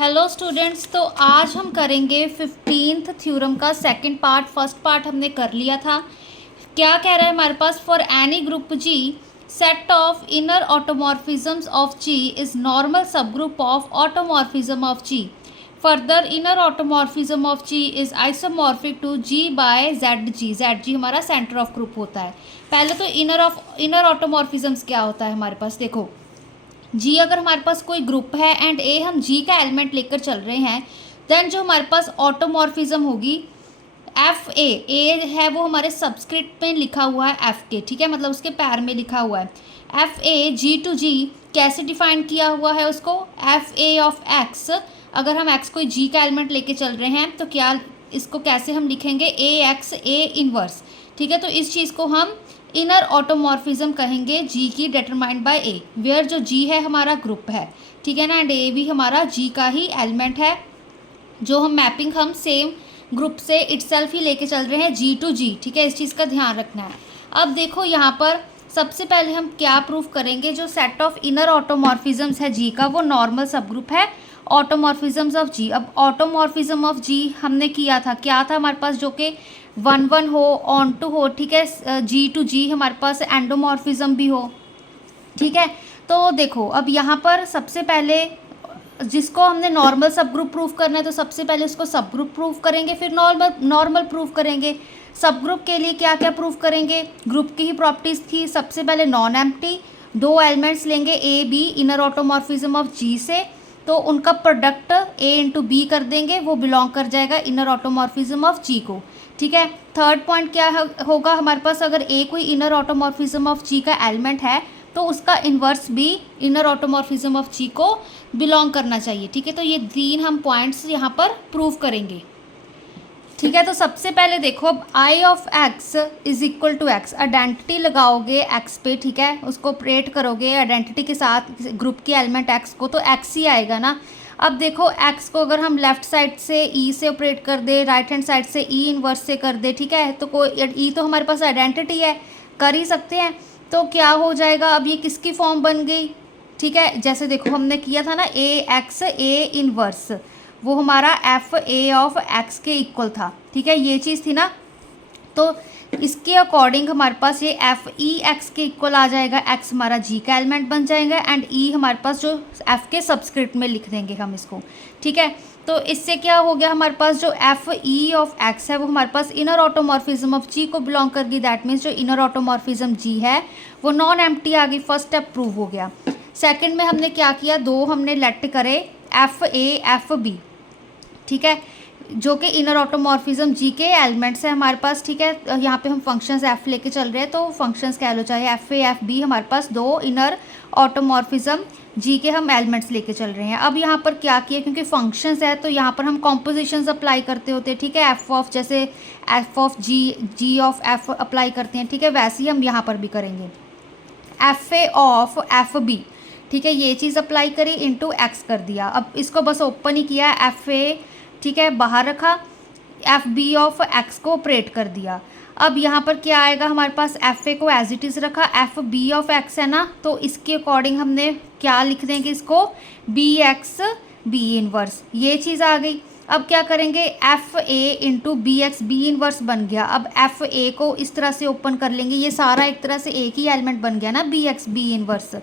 Hello students, तो आज हम करेंगे 15th थ्योरम का सेकंड पार्ट। फर्स्ट पार्ट हमने कर लिया था। क्या कह रहा है हमारे पास? For any group G, set of inner automorphisms of G is normal subgroup of automorphism of G. Further inner automorphism of G is isomorphic to G by Z G. Z G हमारा centre of group होता है। पहले तो inner ऑटोमॉर्फिज्म्स क्या होता है हमारे पास, देखो। जी अगर हमारे पास कोई ग्रुप है एंड ए हम जी का एलिमेंट लेकर चल रहे हैं, देन जो हमारे पास ऑटोमॉर्फिज्म होगी एफ ए है, वो हमारे सबस्क्रिप्ट में लिखा हुआ है एफ के, ठीक है, मतलब उसके पैर में लिखा हुआ है एफ ए जी टू जी। कैसे डिफाइन किया हुआ है उसको? F A of x. अगर हम एक्स कोई जी का एलिमेंट लेके चल रहे हैं तो क्या इसको कैसे हम लिखेंगे? ए एक्स ए इनवर्स, ठीक है। तो इस चीज़ को हम इनर ऑटोमॉर्फिज्म कहेंगे जी की डिटरमाइंड बाय ए, वेयर जो जी है हमारा ग्रुप है, ठीक है ना, एंड ए भी हमारा जी का ही एलिमेंट है। जो हम मैपिंग हम सेम ग्रुप से इटसेल्फ ही लेके चल रहे हैं जी टू जी, ठीक है, इस चीज़ का ध्यान रखना है। अब देखो यहाँ पर सबसे पहले हम क्या प्रूव करेंगे, जो सेट ऑफ इनर ऑटोमॉर्फिज्म्स है जी का वो नॉर्मल सब ग्रुप है ऑटोमॉर्फिज्म्स ऑफ जी। अब ऑटोमॉर्फिज्म ऑफ जी हमने किया था, क्या था हमारे पास, जो कि 1-1 हो, ऑन टू हो, ठीक है, जी टू जी हमारे पास एंडोमॉर्फिज्म भी हो, ठीक है। तो देखो अब यहाँ पर सबसे पहले जिसको हमने नॉर्मल सब ग्रुप प्रूफ करना है तो सबसे पहले उसको सब ग्रुप प्रूफ करेंगे, फिर नॉर्मल प्रूफ करेंगे। सब ग्रुप के लिए क्या क्या प्रूफ करेंगे? ग्रुप की ही प्रॉपर्टीज थी। सबसे पहले नॉन एम्प्टी, दो एलिमेंट्स लेंगे A B inner automorphism of G से, तो उनका प्रोडक्ट ए इंटू बी कर देंगे, वो बिलोंग कर जाएगा इनर ऑटोमॉर्फिज्म ऑफ जी को, ठीक है। थर्ड पॉइंट क्या होगा हमारे पास? अगर ए कोई इनर ऑटोमॉर्फिज्म ऑफ जी का एलिमेंट है तो उसका इन्वर्स भी इनर ऑटोमॉर्फिज्म ऑफ जी को बिलोंग करना चाहिए, ठीक है। तो ये तीन हम पॉइंट्स यहाँ पर प्रूव करेंगे, ठीक है। तो सबसे पहले देखो, अब I of x is equal to x, identity लगाओगे एक्स पे, ठीक है, उसको ऑपरेट करोगे आइडेंटिटी के साथ ग्रुप की एलिमेंट एक्स को, तो एक्स ही आएगा ना। अब देखो एक्स को अगर हम लेफ्ट साइड से ई से ऑपरेट कर दे, राइट हैंड साइड से ई इनवर्स से कर दे, ठीक है, तो कोई ई तो हमारे पास आइडेंटिटी है, कर ही सकते हैं। तो क्या हो जाएगा? अब ये किसकी फॉर्म बन गई, ठीक है, जैसे देखो हमने किया था ना ए एक्स ए इनवर्स, वो हमारा एफ ए ऑफ एक्स के इक्वल था, ठीक है, ये चीज़ थी ना। तो इसके अकॉर्डिंग हमारे पास ये एफ ई एक्स के इक्वल आ जाएगा, एक्स हमारा जी का एलिमेंट बन जाएगा एंड ई हमारे पास जो एफ के सबस्क्रिप्ट में लिख देंगे हम इसको, ठीक है। तो इससे क्या हो गया हमारे पास, जो एफ ई ऑफ एक्स है वो हमारे पास इनर ऑटोमॉर्फिज्म ऑफ जी को बिलोंग कर गई। दैट मीन्स जो इनर ऑटोमॉर्फिज्म जी है वो नॉन एम्प्टी आ गई। फर्स्ट स्टेप प्रूव हो गया। सेकंड में हमने क्या किया, दो हमने लेट करे एफ ए एफ बी, ठीक है, जो कि इनर ऑटोमॉर्फिज्म जी के एलिमेंट्स है हमारे पास, ठीक है। यहाँ पे हम फंक्शंस एफ लेके चल रहे हैं, तो फंक्शंस कह लो चाहे एफ ए एफ बी, हमारे पास दो इनर ऑटोमॉर्फिज्म जी के हम एलिमेंट्स लेके चल रहे हैं। अब यहाँ पर क्या किया, क्योंकि फंक्शंस है तो यहाँ पर हम कॉम्पोजिशंस अप्लाई करते होते हैं, ठीक है, एफ ऑफ जैसे f of ji ji of f apply करते हैं, ठीक है, वैसे ही हम यहाँ पर भी करेंगे। F A of f b, ठीक है, ये चीज़ अप्लाई करी, इंटू एक्स कर दिया। अब इसको बस ओपन ही किया, एफ ए, ठीक है, बाहर रखा, एफ बी ऑफ एक्स को ऑपरेट कर दिया। अब यहाँ पर क्या आएगा हमारे पास, एफ ए को एज इट इज़ रखा, एफ बी ऑफ एक्स है ना, तो इसके अकॉर्डिंग हमने क्या लिख देंगे इसको, बी एक्स बी इनवर्स, ये चीज़ आ गई। अब क्या करेंगे, f a into b x B inverse बन गया। अब एफ ए को इस तरह से ओपन कर लेंगे, ये सारा एक तरह से एक ही एलिमेंट बन गया ना, बी एक्स बी इनवर्स,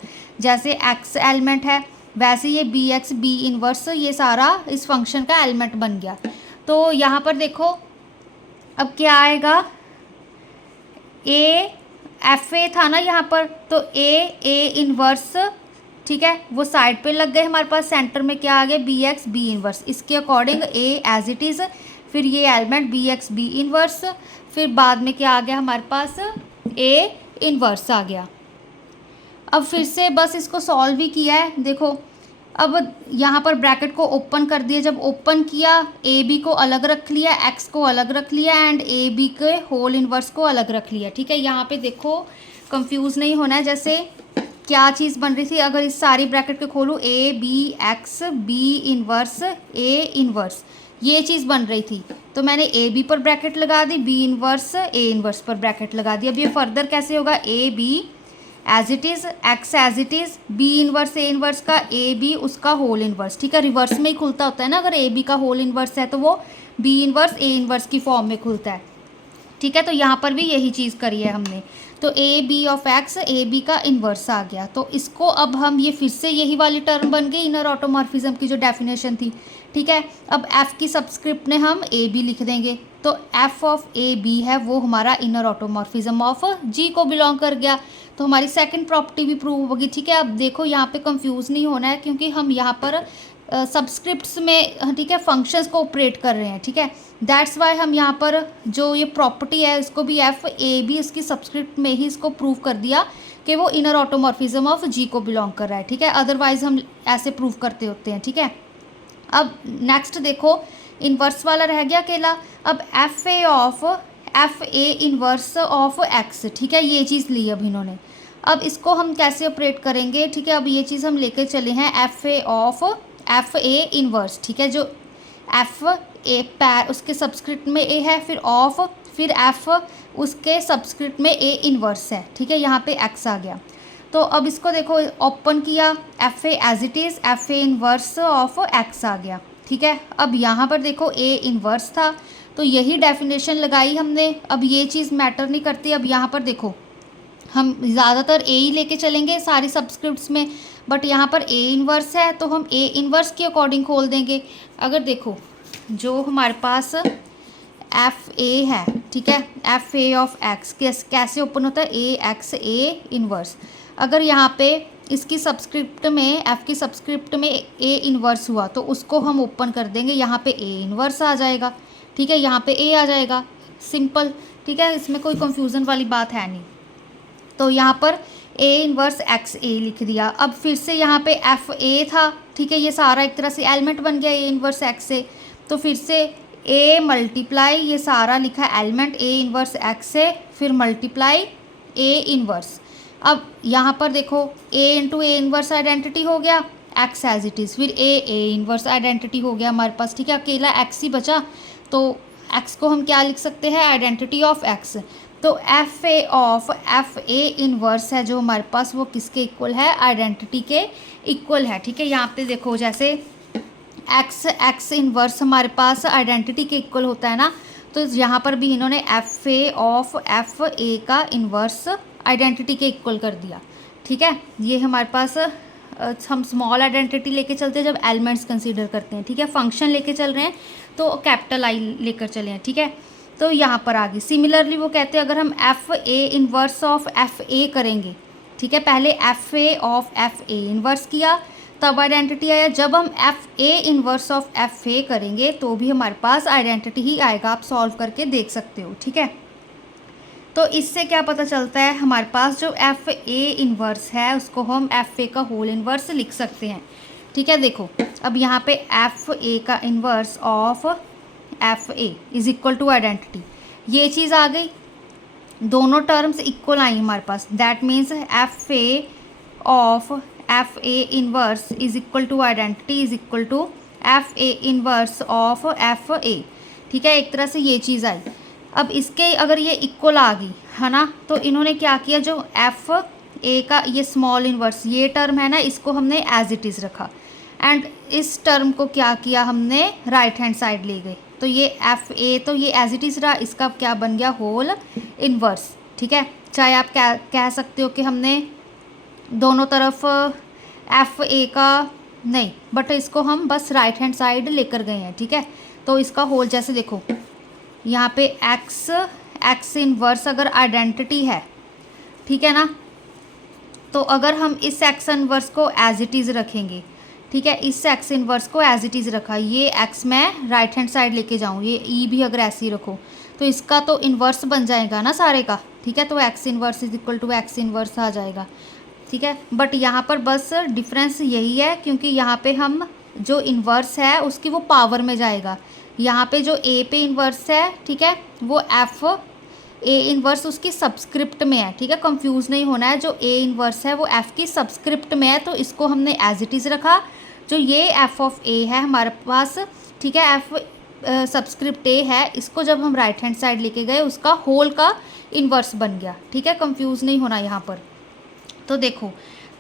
जैसे एक्स एलिमेंट है वैसे ये बी एक्स बी इनवर्स ये सारा इस फंक्शन का एलिमेंट बन गया। तो यहाँ पर देखो अब क्या आएगा, ए एफ ए था ना यहाँ पर, तो ए इनवर्स, ठीक है, वो साइड पे लग गए हमारे पास, सेंटर में क्या आ गया, बी एक्स बी इनवर्स, इसके according A as it is, फिर ये element B x B inverse, फिर बाद में क्या आ गया हमारे पास, ए इनवर्स आ गया। अब फिर से बस इसको सॉल्व ही किया है। देखो अब यहाँ पर ब्रैकेट को ओपन कर दिया, जब ओपन किया ए बी को अलग रख लिया, एक्स को अलग रख लिया एंड ए बी के होल इनवर्स को अलग रख लिया, ठीक है। यहाँ पे देखो कंफ्यूज नहीं होना है, जैसे क्या चीज़ बन रही थी, अगर इस सारी ब्रैकेट को खोलूँ, A B x B inverse A inverse, ये चीज़ बन रही थी, तो मैंने ए बी पर ब्रैकेट लगा दी, बी इनवर्स ए इनवर्स पर ब्रैकेट लगा दी। अब ये फर्दर कैसे होगा, A B as it is, X as it is, B inverse A inverse का, ए बी उसका होल इनवर्स, ठीक है, रिवर्स में ही खुलता होता है ना, अगर ए बी का होल इनवर्स है तो वो बी इनवर्स ए इनवर्स की फॉर्म में खुलता है, ठीक है। तो यहाँ पर भी यही चीज़ करी है हमने। तो A B of X, A B का इन्वर्स आ गया। तो इसको अब हम ये फिर से यही वाली टर्म बन गई इनर ऑटोमॉर्फिज्म की जो डेफिनेशन थी, ठीक है। अब एफ़ की सबस्क्रिप्ट ने हम ए बी लिख देंगे, तो एफ़ ऑफ ए बी है वो हमारा इनर ऑटोमॉर्फिज्म ऑफ जी को बिलोंग कर गया। तो हमारी सेकंड प्रॉपर्टी भी प्रूव होगी, ठीक है। अब देखो यहाँ पे कंफ्यूज नहीं होना है, क्योंकि हम यहाँ पर सब्सक्रिप्ट्स में, ठीक है, फंक्शंस को ऑपरेट कर रहे हैं, ठीक है। दैट्स वाई हम यहाँ पर जो ये प्रॉपर्टी है इसको भी एफ ए बी इसकी सब्सक्रिप्ट में ही इसको प्रूव कर दिया कि वो इनर ऑटोमॉर्फिज्म ऑफ जी को बिलोंग कर रहा है, ठीक है। अदरवाइज हम ऐसे प्रूव करते होते हैं, ठीक है। अब नेक्स्ट देखो, इन्वर्स वाला रह गया अकेला। अब F a inverse of x, ठीक है, ये चीज़ ली अब इन्होंने। अब इसको हम कैसे ऑपरेट करेंगे, ठीक है। अब ये चीज़ हम लेकर चले हैं F A of F a inverse, ठीक है, जो एफ ए पैर उसके सबस्क्रिप्ट में ए है, फिर ऑफ, फिर एफ उसके सबस्क्रिप्ट में ए इन्वर्स है, ठीक है। यहाँ पे एक्स आ गया। तो अब इसको देखो, ओपन किया, f a as it is, f a inverse of x आ गया, ठीक है। अब यहाँ पर देखो ए इन्वर्स था, तो यही डेफिनेशन लगाई हमने। अब ये चीज़ मैटर नहीं करती। अब यहाँ पर देखो, हम ज़्यादातर ए ही लेके चलेंगे सारी सब्सक्रिप्ट्स में, बट यहाँ पर ए इन्वर्स है तो हम ए इन्वर्स के अकॉर्डिंग खोल देंगे। अगर देखो, जो हमारे पास एफ ए है, ठीक है, एफ ए ऑफ एक्स कैसे ओपन होता है, ए एक्स ए इन्वर्स। अगर यहाँ पे इसकी सब्सक्रिप्ट में, एफ की सब्सक्रिप्ट में ए इन्वर्स हुआ तो उसको हम ओपन कर देंगे, यहाँ पे ए इन्वर्स आ जाएगा, ठीक है, यहाँ पे ए आ जाएगा, सिंपल, ठीक है, इसमें कोई कंफ्यूजन वाली बात है नहीं। तो यहाँ पर ए इन्वर्स एक्स ए लिख दिया। अब फिर से यहाँ पे एफ ए था, ठीक है, ये सारा एक तरह से एलिमेंट बन गया ए इन्वर्स एक्स ए। तो फिर से ए मल्टीप्लाई, ये सारा लिखा एलिमेंट ए इन्वर्स एक्स ए, फिर मल्टीप्लाई ए इन्वर्स। अब यहाँ पर देखो, ए इंटू ए इन्वर्स आइडेंटिटी हो गया, एक्स एज इट इज़, फिर ए इन्वर्स आइडेंटिटी हो गया हमारे पास, ठीक है, अकेला एक्स ही बचा। तो एक्स को हम क्या लिख सकते हैं, आइडेंटिटी ऑफ एक्स। तो F A of F a inverse है जो हमारे पास, वो किसके इक्वल है, आइडेंटिटी के इक्वल है, ठीक है। यहाँ पे देखो, जैसे एक्स इन्वर्स हमारे पास आइडेंटिटी के इक्वल होता है ना, तो यहाँ पर भी इन्होंने F A of F a का इन्वर्स आइडेंटिटी के इक्वल कर दिया, ठीक है। ये हमारे पास हम स्मॉल आइडेंटिटी लेके चलते हैं जब एलिमेंट्स कंसीडर करते हैं, ठीक है। फंक्शन लेके चल रहे हैं तो कैपिटल आई लेकर चले हैं, ठीक है। तो यहाँ पर आगे सिमिलरली वो कहते हैं, अगर हम F a inverse of F A करेंगे, ठीक है, पहले F A of F a inverse किया तब आइडेंटिटी आया, जब हम F a inverse of F A करेंगे तो भी हमारे पास आइडेंटिटी ही आएगा। आप सॉल्व करके देख सकते हो, ठीक है। तो इससे क्या पता चलता है, हमारे पास जो एफ ए इन्वर्स है उसको हम एफ ए का होल इन्वर्स लिख सकते हैं, ठीक है। देखो, अब यहाँ पे एफ ए का inverse of F a is equal to identity, ये चीज़ आ गई, दोनों टर्म्स इक्वल आई हमारे पास। That means f A of F a inverse is equal to identity is equal to f a inverse of F a, ठीक है, एक तरह से ये चीज़ आई। अब इसके अगर ये इक्वल आ गई है ना, तो इन्होंने क्या किया, जो एफ ए का ये स्मॉल इन्वर्स ये टर्म है ना, इसको हमने एज इट इज़ रखा, एंड इस टर्म को क्या किया हमने, राइट हैंड साइड ले गए। तो ये एफ ए तो ये एज इट इज़ रहा, इसका क्या बन गया, होल इन्वर्स, ठीक है। चाहे आप कह सकते हो कि हमने दोनों तरफ एफ ए का नहीं, बट इसको हम बस राइट हैंड साइड लेकर गए हैं, ठीक है। तो इसका होल, जैसे देखो यहाँ पे एक्स इन्वर्स अगर आइडेंटिटी है, ठीक है ना, तो अगर हम इस एक्स इन्वर्स को एज इट इज़ रखेंगे, ठीक है, इस एक्स इन्वर्स को एज इट इज़ रखा, ये एक्स मैं राइट हैंड साइड लेके जाऊँ, ये ई भी अगर ऐसे ही रखो तो इसका तो इन्वर्स बन जाएगा ना सारे का, ठीक है। तो x inverse is equal to x inverse आ जाएगा, ठीक है। बट यहाँ पर बस डिफरेंस यही है, क्योंकि यहाँ पे हम जो इन्वर्स है उसकी वो पावर में जाएगा, यहाँ पे जो ए पे इन्वर्स है, ठीक है, वो एफ ए इन्वर्स उसकी सब्सक्रिप्ट में है, ठीक है, कंफ्यूज नहीं होना है। जो ए इन्वर्स है वो एफ़ की सब्सक्रिप्ट में है, तो इसको हमने एज इट इज़ रखा। जो ये एफ़ ऑफ ए है हमारे पास, ठीक है, एफ़ सब्सक्रिप्ट ए है, इसको जब हम राइट हैंड साइड लेके गए उसका होल का इन्वर्स बन गया, ठीक है, कंफ्यूज नहीं होना यहाँ पर। तो देखो,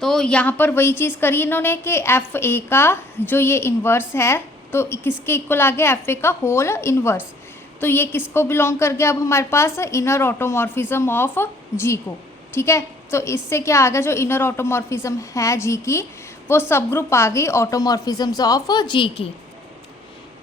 तो यहाँ पर वही चीज़ करी इन्होंने कि एफ ए का जो ये इन्वर्स है तो किसके इक्वल आ गया, एफ ए का होल इन्वर्स। तो ये किसको बिलोंग कर गया अब हमारे पास, इनर ऑटोमॉर्फिज्म ऑफ जी को। ठीक है, तो इससे क्या आ गया, जो इनर ऑटोमॉर्फिज्म है जी की वो सब ग्रुप आ गई ऑटोमॉर्फिज्म्स ऑफ जी की।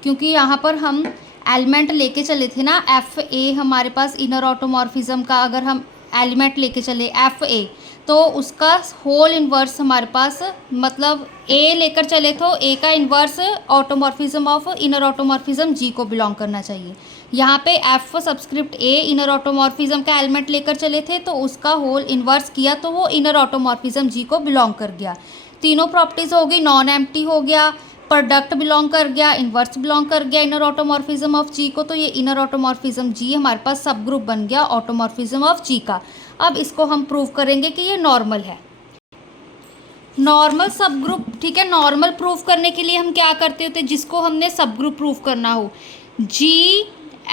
क्योंकि यहाँ पर हम एलिमेंट लेके चले थे ना, एफ ए हमारे पास इनर ऑटोमॉर्फिज्म का अगर हम एलिमेंट लेके चले एफ ए, तो उसका होल इन्वर्स हमारे पास, मतलब ए लेकर चले तो ए का inverse automorphism of inner automorphism G को बिलोंग करना चाहिए। यहाँ पे f subscript a inner automorphism का एलिमेंट लेकर चले थे तो उसका होल इन्वर्स किया तो वो इनर ऑटोमॉर्फिज्म जी को बिलोंग कर गया। तीनों प्रॉपर्टीज़ हो गई, नॉन एम्प्टी हो गया, प्रोडक्ट बिलोंग कर गया, इन्वर्स बिलोंग कर गया इनर ऑटोमॉर्फिज्म ऑफ जी को। तो ये इनर ऑटोमॉर्फिज्म जी हमारे पास सब ग्रुप बन गया ऑटोमॉर्फिज्म ऑफ जी का। अब इसको हम प्रूव करेंगे कि ये नॉर्मल है, नॉर्मल सब ग्रुप। ठीक है, नॉर्मल प्रूव करने के लिए हम क्या करते होते, जिसको हमने सब ग्रुप प्रूव करना हो, G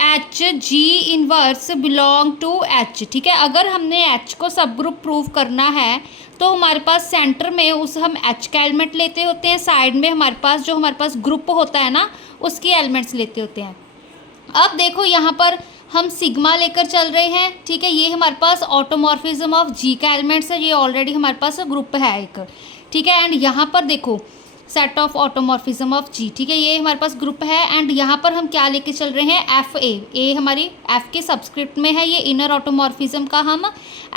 H G inverse belong to H. ठीक है, अगर हमने एच को सब ग्रुप प्रूव करना है तो हमारे पास सेंटर में उस हम एच का एलिमेंट लेते होते हैं, साइड में हमारे पास जो हमारे पास ग्रुप होता है ना उसके एलिमेंट्स लेते होते हैं। अब देखो यहाँ पर हम सिग्मा लेकर चल रहे हैं। ठीक है, ये हमारे पास ऑटोमॉर्फिज्म ऑफ जी का एलिमेंट्स है, ये ऑलरेडी हमारे पास ग्रुप है एक। ठीक है, एंड यहाँ पर देखो set of automorphism of G. ठीक है, ये हमारे पास ग्रुप है एंड यहाँ पर हम क्या लेके चल रहे हैं, एफ ए हमारी एफ के सबस्क्रिप्ट में है, ये इनर ऑटोमॉर्फिज्म का हम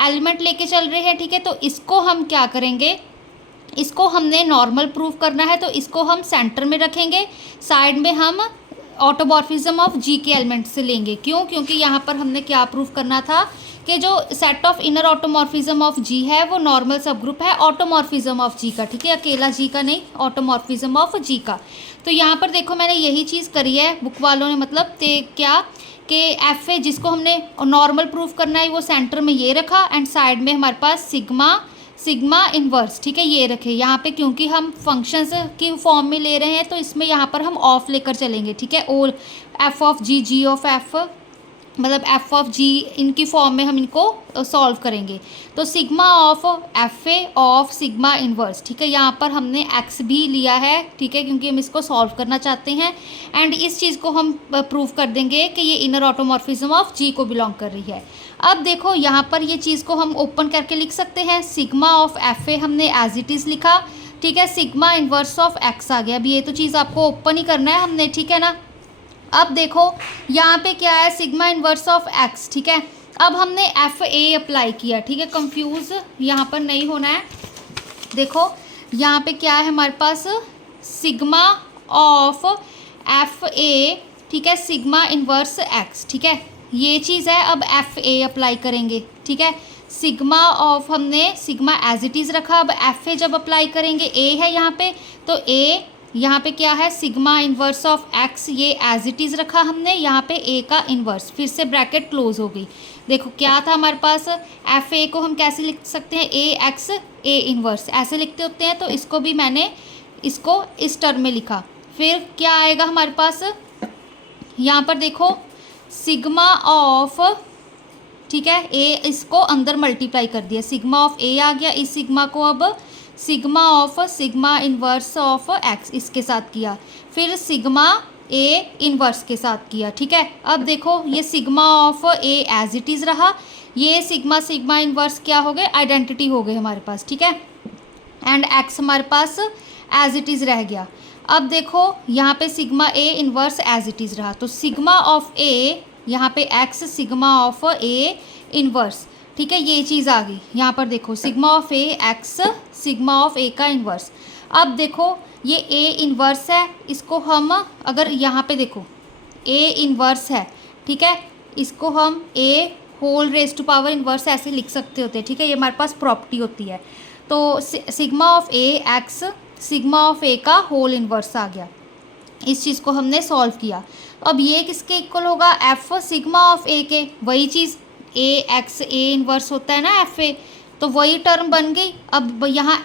एलिमेंट लेके चल रहे हैं। ठीक है, तो इसको हम क्या करेंगे, इसको हमने नॉर्मल प्रूव करना है तो इसको हम सेंटर में रखेंगे, साइड में हम ऑटोमॉर्फिज्म ऑफ जी के एलिमेंट से लेंगे। क्यों, क्योंकि यहाँ पर हमने क्या प्रूव करना था कि जो set of inner automorphism of G है वो नॉर्मल सब ग्रुप है ऑटोमॉर्फिज्म ऑफ जी का। ठीक है, अकेला जी का नहीं, ऑटोमॉर्फिज्म ऑफ जी का। तो यहाँ पर देखो मैंने यही चीज़ करी है बुक वालों ने, मतलब क्या कि एफ ए जिसको हमने नॉर्मल प्रूफ करना है वो सेंटर में ये रखा एंड साइड में हमारे पास सिग्मा इन्वर्स। ठीक है, ये रखे यहाँ पे, क्योंकि हम फंक्शंस की फॉर्म में ले रहे हैं तो इसमें यहाँ पर हम ऑफ लेकर चलेंगे। ठीक है, all F of ji, ji of F, मतलब एफ ऑफ जी इनकी फॉर्म में हम इनको सॉल्व करेंगे। तो sigma of F A of sigma inverse. ठीक है, यहाँ पर हमने एक्स भी लिया है। ठीक है, क्योंकि हम इसको सॉल्व करना चाहते हैं एंड इस चीज़ को हम प्रूव कर देंगे कि ये इनर ऑटोमॉर्फिज्म ऑफ जी को बिलोंग कर रही है। अब देखो यहाँ पर ये चीज़ को हम ओपन करके लिख सकते हैं, सिग्मा ऑफ एफ ए हमने एज इट इज़ लिखा। ठीक है, सिग्मा इन्वर्स ऑफ एक्स आ गया। अभी ये तो चीज़ आपको ओपन ही करना है हमने। ठीक है ना, अब देखो यहाँ पे क्या है, सिग्मा इन्वर्स ऑफ एक्स। ठीक है, अब हमने एफ ए अप्लाई किया। ठीक है, कंफ्यूज यहाँ पर नहीं होना है। देखो यहाँ पे क्या है हमारे पास, सिग्मा ऑफ एफ ए। ठीक है, सिग्मा इन्वर्स एक्स। ठीक है, ये चीज़ है। अब एफ ए अप्लाई करेंगे। ठीक है, सिग्मा ऑफ हमने सिग्मा एज इट इज़ रखा, अब एफ ए जब अप्लाई करेंगे, ए है यहाँ पे तो ए यहाँ पे क्या है, सिग्मा इन्वर्स ऑफ एक्स, ये एज इट इज़ रखा हमने, यहाँ पे ए का इन्वर्स, फिर से ब्रैकेट क्लोज हो गई। देखो क्या था हमारे पास, एफ ए को हम कैसे लिख सकते हैं, ए एक्स ए इन्वर्स ऐसे लिखते होते हैं। तो इसको भी मैंने इसको इस टर्म में लिखा। फिर क्या आएगा हमारे पास, यहाँ पर देखो सिग्मा ऑफ, ठीक है, ए इसको अंदर मल्टीप्लाई कर दिया, सिग्मा ऑफ ए आ गया। इस सिग्मा को अब sigma of sigma inverse of x इसके साथ किया, फिर सिग्मा ए इन्वर्स के साथ किया। ठीक है, अब देखो ये sigma of A as it is रहा, ये सिग्मा सिग्मा इन्वर्स क्या हो गए, आइडेंटिटी हो गए हमारे पास। ठीक है, एंड एक्स हमारे पास एज इट इज़ रह गया। अब देखो यहाँ पे sigma a inverse as it is रहा, तो सिग्मा ऑफ ए यहाँ पे x, sigma of a inverse. ठीक है, ये चीज़ आ गई। यहाँ पर देखो sigma of a x, sigma of a का इन्वर्स। अब देखो ये ए इन्वर्स है, इसको हम अगर यहाँ पे देखो ए इन्वर्स है, ठीक है, इसको हम a whole raise to power inverse ऐसे लिख सकते होते हैं। ठीक है, ये हमारे पास प्रॉपर्टी होती है। तो sigma of a x, sigma of a का होल इन्वर्स आ गया। इस चीज़ को हमने सॉल्व किया। अब ये किसके इक्वल होगा, एफ सिग्मा ऑफ ए के, वही चीज़ ए एक्स ए इन्वर्स होता है ना एफ ए, तो वही टर्म बन गई। अब यहाँ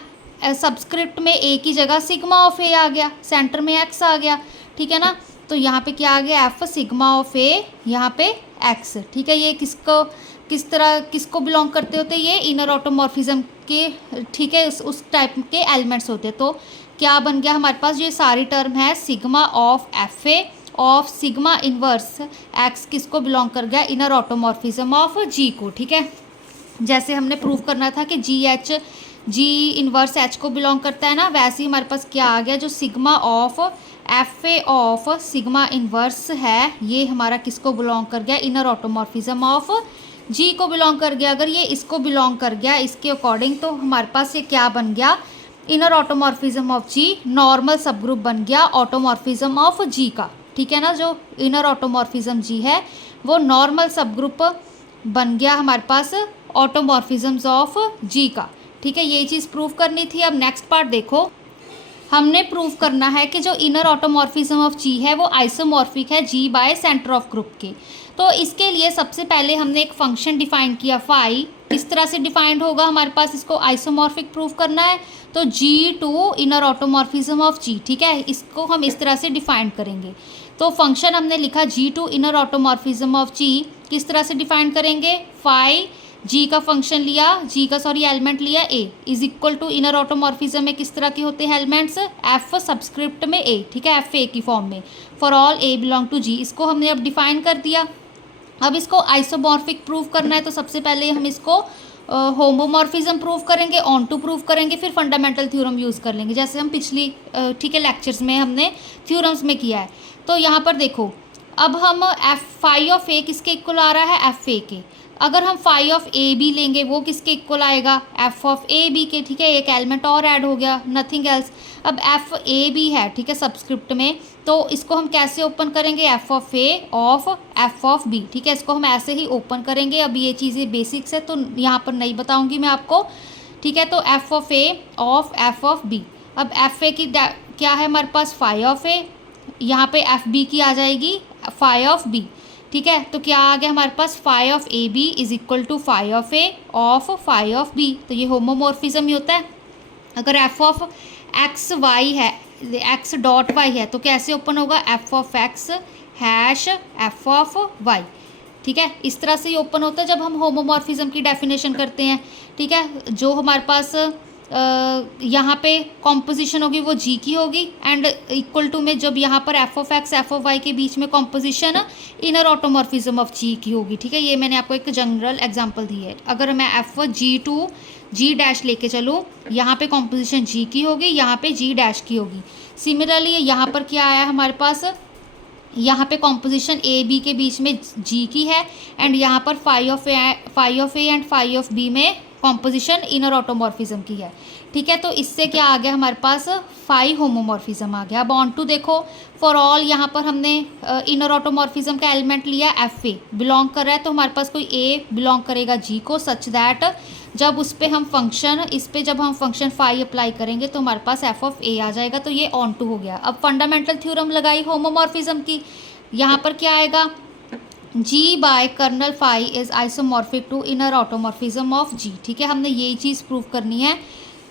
सबस्क्रिप्ट में ए की जगह सिग्मा ऑफ ए आ गया, सेंटर में एक्स आ गया। ठीक है ना, तो यहाँ पे क्या आ गया, एफ सिग्मा ऑफ ए, यहाँ पे एक्स। ठीक है, ये किसको बिलोंग करते होते हैं, ये इनर ऑटोमॉर्फिज्म के, ठीक है, उस टाइप के एलिमेंट्स होते हैं। तो क्या बन गया हमारे पास, ये सारी टर्म है sigma of F A of sigma inverse x किसको बिलोंग कर गया, इनर ऑटोमॉर्फिज्म ऑफ जी को। ठीक है, जैसे हमने प्रूव करना था कि जी इनवर्स एच को बिलोंग करता है ना, वैसे ही हमारे पास क्या आ गया, जो sigma of F A of sigma inverse है ये हमारा किसको बिलोंग कर गया, इनर ऑटोमॉर्फिज्म ऑफ जी को बिलोंग कर गया। अगर ये इसको बिलोंग कर गया इसके अकॉर्डिंग, तो हमारे पास ये क्या बन गया, inner automorphism of G normal subgroup बन गया ऑटोमॉर्फिज्म ऑफ जी का। ठीक है ना, जो इनर ऑटोमॉर्फिज्म जी है वो नॉर्मल सब ग्रुप बन गया हमारे पास ऑटोमॉर्फिज्म्स ऑफ जी का। ठीक है, ये चीज़ प्रूव करनी थी। अब नेक्स्ट पार्ट देखो, हमने प्रूव करना है कि जो इनर ऑटोमॉर्फिज्म ऑफ जी है वो आइसोमॉर्फिक है जी बाय सेंटर ऑफ ग्रुप के। तो इसके लिए सबसे पहले हमने एक फंक्शन डिफाइन किया फाई। किस तरह से डिफाइंड होगा हमारे पास, इसको आइसोमॉर्फिक प्रूव करना है तो जी to inner automorphism of G. ठीक है, इसको हम इस तरह से डिफाइन करेंगे। तो फंक्शन हमने लिखा जी टू इनर ऑटोमॉर्फिज्म ऑफ जी, किस तरह से डिफाइन करेंगे, फाई जी का फंक्शन लिया, जी का एलिमेंट लिया a is equal to inner automorphism में किस तरह के होते हैं एलिमेंट्स, एफ सबस्क्रिप्ट में ए। ठीक है, एफ ए की फॉर्म में for all a belong to G, इसको हमने अब डिफाइन कर दिया। अब इसको आइसोमॉर्फिक प्रूव करना है तो सबसे पहले हम इसको होमोमॉर्फिज्म प्रूव करेंगे, ऑन टू प्रूव करेंगे, फिर फंडामेंटल थ्योरम यूज़ कर लेंगे जैसे हम पिछली ठीक है लेक्चर्स में हमने थ्योरम्स में किया है। तो यहाँ पर देखो, अब हम एफ फाई ऑफ ए किसके इक्वल आ रहा है, एफ ए के। अगर हम फाई ऑफ ए बी लेंगे वो किसके इक्वल आएगा, एफ ऑफ ए बी के। ठीक है, एक एलिमेंट और ऐड हो गया, नथिंग एल्स। अब एफ ए बी है, ठीक है, सबस्क्रिप्ट में, तो इसको हम कैसे ओपन करेंगे, F of A of F of B. ठीक है, इसको हम ऐसे ही ओपन करेंगे। अब ये चीज़ें बेसिक्स है तो यहाँ पर नहीं बताऊँगी मैं आपको। ठीक है, तो F of A of F of B. अब एफ ए की क्या है हमारे पास, फाई ऑफ ए, यहाँ पे एफ बी की आ जाएगी फाई ऑफ बी। ठीक है, तो क्या आ गया हमारे पास, phi of a b is equal to phi of A of phi of b. तो ये होमोमॉर्फिज्म ही होता है। अगर एफ ऑफ एक्स वाई है, एक्स डॉट वाई है, तो कैसे ओपन होगा, f of x hash f of y. ठीक है, इस तरह से ही ओपन होता है जब हम होमोमॉर्फिज्म की डेफिनेशन करते हैं। ठीक है, जो हमारे पास यहाँ पे कॉम्पोजिशन होगी वो जी की होगी, एंड इक्वल टू में जब यहाँ पर F of X F of Y के बीच में composition inner automorphism of G की होगी। ठीक है, ये मैंने आपको एक जनरल एग्जांपल दी है। अगर मैं F G to G dash लेके चलूँ, यहाँ पे कॉम्पोजिशन जी की होगी, यहाँ पे जी डैश की होगी। सिमिलरली यहाँ पर क्या आया हमारे पास, यहाँ पे कॉम्पोजिशन ए बी के बीच में जी की है, एंड यहाँ पर phi of A and phi of B में कॉम्पोजिशन इनर ऑटोमॉर्फिज्म की है। ठीक है, तो इससे क्या आ गया हमारे पास, फाई होमोमॉर्फिज्म आ गया। अब ऑन टू देखो, फॉर ऑल यहाँ पर हमने इनर ऑटोमॉर्फिज्म का एलिमेंट लिया, एफ ए बिलोंग कर रहा है तो हमारे पास कोई ए बिलोंग करेगा जी को, सच दैट जब उस पर हम फंक्शन इस पर जब हम फंक्शन फाई अप्लाई करेंगे तो हमारे पास एफ ऑफ ए आ जाएगा। तो ये ऑन टू हो गया। अब फंडामेंटल थ्योरम लगाई होमोमॉर्फिज्म की, यहाँ पर क्या आएगा, G by kernel phi is isomorphic to inner automorphism of G. ठीक है, हमने यही चीज़ प्रूव करनी है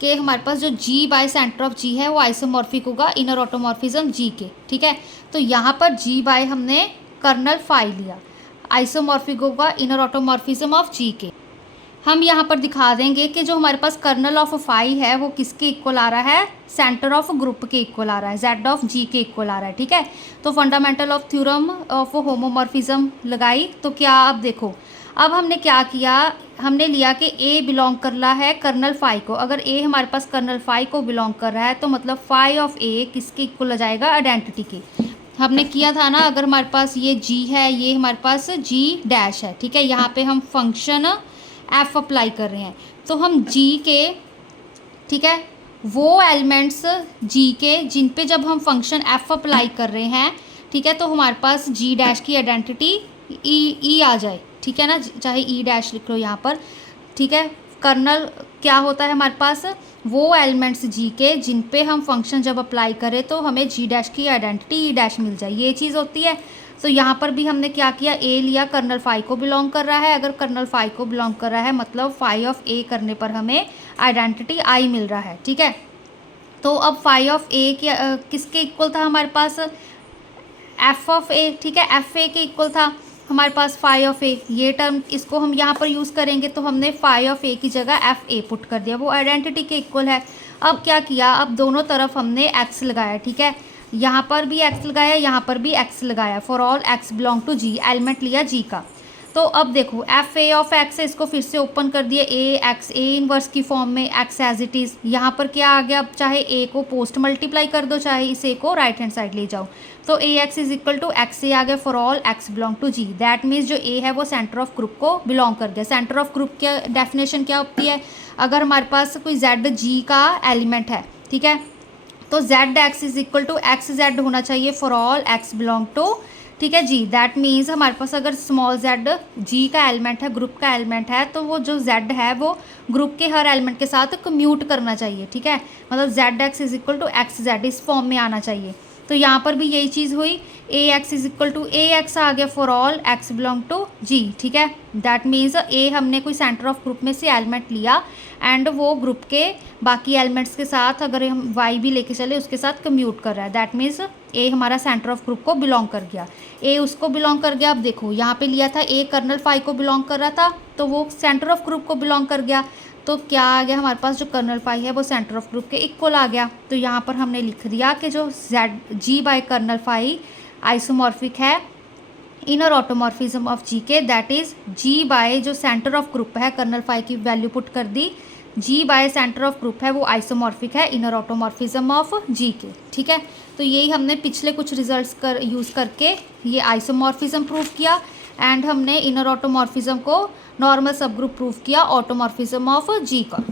कि हमारे पास जो जी बाय सेंटर ऑफ जी है वो आइसोमॉर्फिक होगा इनर ऑटोमॉर्फिज्म जी के। ठीक है, तो यहाँ पर जी बाय हमने कर्नल फाई लिया, आइसोमॉर्फिक होगा इनर ऑटोमॉर्फिज्म ऑफ जी के। हम यहाँ पर दिखा देंगे कि जो हमारे पास कर्नल ऑफ फाई है वो किसके इक्वल आ रहा है, सेंटर ऑफ ग्रुप के इक्वल आ रहा है, जेड ऑफ जी के इक्वल आ रहा है। ठीक है, तो fundamental of theorem of homomorphism लगाई तो क्या, अब देखो, अब हमने क्या किया, हमने लिया कि ए बिलोंग कर रहा है कर्नल फाई को। अगर ए हमारे पास कर्नल फाई को बिलोंग कर रहा है तो मतलब फाई ऑफ ए किसके इक्वल आ जाएगा, आइडेंटिटी के। हमने किया था ना, अगर हमारे पास ये जी है, ये हमारे पास जी डैश है। ठीक है, यहाँ पे हम फंक्शन एफ अप्लाई कर रहे हैं तो हम जी के, ठीक है, वो एलिमेंट्स जी के जिन पे जब हम फंक्शन एफ अप्लाई कर रहे हैं, ठीक है, तो हमारे पास जी डैश की आइडेंटिटी ई आ जाए। ठीक है ना, चाहे ई डैश लिख लो यहाँ पर। ठीक है, कर्नल क्या होता है हमारे पास, वो एलिमेंट्स जी के जिन पे हम फंक्शन जब अप्लाई करें तो हमें जी डैश की आइडेंटिटी ई डैश मिल जाए, ये चीज़ होती है। तो यहाँ पर भी हमने क्या किया, ए लिया, कर्नल फाई को बिलोंग कर रहा है। अगर कर्नल फाई को बिलोंग कर रहा है मतलब फाई ऑफ ए करने पर हमें आइडेंटिटी आई मिल रहा है। ठीक है, तो अब फाई ऑफ ए किसके इक्वल था हमारे पास, एफ ऑफ ए। ठीक है, एफ ए के इक्वल था। हमारे पास फाई ऑफ ए, ये टर्म इसको हम यहाँ पर यूज़ करेंगे तो हमने फाई ऑफ ए की जगह एफ ए पुट कर दिया, वो आइडेंटिटी के इक्वल है। अब क्या किया, अब दोनों तरफ हमने एक्स लगाया, ठीक है, यहाँ पर भी एक्स लगाया, यहाँ पर भी एक्स लगाया। For all x belong to G, element लिया जी का। तो अब देखो एफ ए ऑफ एक्स है, इसको फिर से ओपन कर दिया, ए एक्स ए इनवर्स की फॉर्म में, एक्स एज इट इज़। यहाँ पर क्या आ गया, अब चाहे ए को पोस्ट मल्टीप्लाई कर दो, चाहे इस ए को राइट हैंड साइड ले जाओ, तो a x is equal to x a आ गया। For all x belong to G, that means जो ए है वो सेंटर ऑफ ग्रुप को बिलोंग कर गया। सेंटर ऑफ ग्रुप की डेफिनेशन क्या होती है, अगर हमारे पास कोई जेड जी का एलिमेंट है, ठीक है, तो Z X is equal to X Z होना चाहिए for all x belong to, ठीक है जी। दैट मीन्स हमारे पास अगर स्मॉल जेड जी का एलिमेंट है, ग्रुप का एलिमेंट है, तो वो जो जेड है वो ग्रुप के हर एलिमेंट के साथ कम्यूट करना चाहिए, ठीक है, मतलब Z X is equal to X Z इस फॉर्म में आना चाहिए। तो यहाँ पर भी यही चीज़ हुई, a x is equal to a x आ गया for all x belong to G, ठीक है। दैट मीन्स ए हमने कोई सेंटर ऑफ ग्रुप में से एलिमेंट लिया एंड वो ग्रुप के बाकी एलिमेंट्स के साथ अगर हम वाई भी लेके चले उसके साथ कम्यूट कर रहा है, दैट मीन्स ए हमारा सेंटर ऑफ ग्रुप को बिलोंग कर गया, ए उसको बिलोंग कर गया। अब देखो यहाँ पे लिया था ए कर्नल फाई को बिलोंग कर रहा था, तो वो सेंटर ऑफ ग्रुप को बिलोंग कर गया, तो क्या आ गया हमारे पास जो कर्नल फाई है वो सेंटर ऑफ ग्रुप के इक्वल आ गया। तो यहाँ पर हमने लिख दिया कि जो Z ji by kernel phi isomorphic है इनर ऑटोमॉर्फिज्म ऑफ जी के, दैट इज जी बाय जो सेंटर ऑफ ग्रुप है, कर्नल फाई की वैल्यू पुट कर दी, जी बाय सेंटर ऑफ ग्रुप है वो आइसोमॉर्फिक है इनर ऑटोमॉर्फिज्म ऑफ जी के, ठीक है। तो यही हमने पिछले कुछ रिजल्ट्स यूज़ करके ये आइसोमॉर्फिज्म प्रूव किया एंड हमने इनर ऑटोमॉर्फिज्म को नॉर्मल सब ग्रुप प्रूव किया ऑटोमॉर्फिज्म ऑफ जी का।